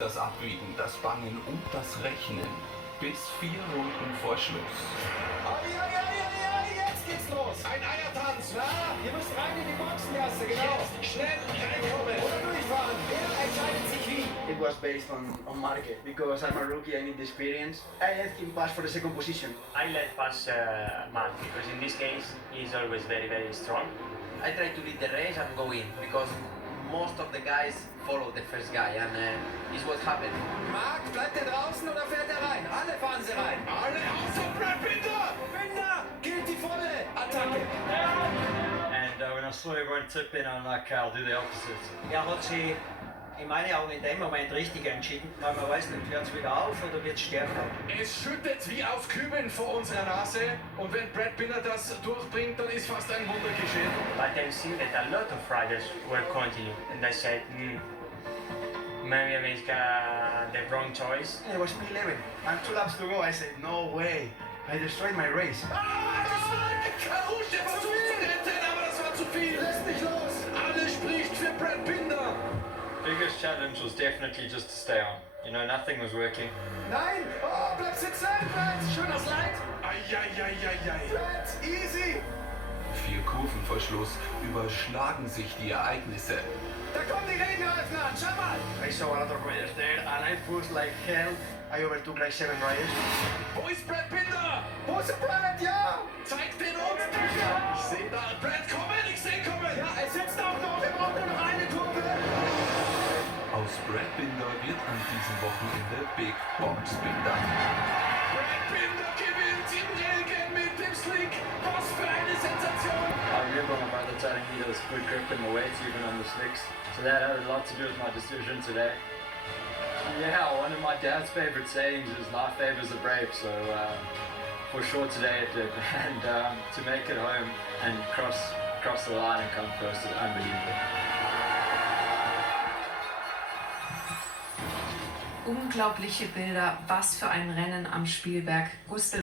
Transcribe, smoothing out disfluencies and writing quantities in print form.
Das Abwiegen, das Bangen und das Rechnen. Bis 4 Runden vor Schluss. Jetzt geht's los. Ein Eiertanz, wa? Ihr müsst rein in die Boxengasse, genau. Jetzt schnell reinkommen. Oder durchfahren. Wer entscheidet sich wie? It was based on market because I'm a rookie, I need experience. I let him pass for the second position. I let pass Mark because in this case he's always very strong. I try to lead the race and go in because most of the guys follow the first guy and is what happened. Marc, bleibt er draußen oder fährt er rein? Alle fahren sie rein. Alle außer Brad Binder. Binder, gilt die volle Attacke. And when I saw everyone tip in, I'm like, I'll do the opposite. Hat sich in meinen Augen in dem Moment richtig entschieden, weil man weiß nicht, wird es wieder auf oder wird es stärker. Es schüttet wie aus Kübeln vor unserer Nase und wenn Brad Binder das durchbringt, dann ist fast ein Wunder geschehen. But I've seen that a lot of riders were continuing and I said, maybe I make the wrong choice. It was P11 and 2 laps to go. I said, no way. I destroyed my race. Karusch, der versucht zu retten, aber das war zu viel. Lässt nicht los. Alles spricht für Brad Binder. Biggest challenge was definitely just to stay on. You know, nothing was working. Nein. Oh, bleib sitzen, Brad. Schöner Slide. Eieieiei. Brad, easy. 4 Kurven vor Schluss überschlagen sich die Ereignisse. Da kommen die Regenreifen an. Schau mal. I saw a lot of riders there and I pushed like hell. I overtook like 7 riders. Wo ist Brad Binder? Wo ist Brad? Ja. Zeigt den uns. Ich sehe da Brad kommen, ich sehe kommen. Ja, er sitzt auch noch. Wir brauchen nur noch eine Kurve. Aus Brad Binder wird an diesem Wochenende Big Box Binder. Brad Binder gewinnt im Regen mit dem Slick. Was für eine Sensation. I remember my brother telling me there was good grip in the weights, even on the slicks. So that had a lot to do with my decision today. Yeah, one of my dad's favorite sayings is "Life favors the brave." So for sure today it did, and to make it home and cross the line and come first is unbelievable. Unglaubliche Bilder, was für ein Rennen am Spielberg. Gustl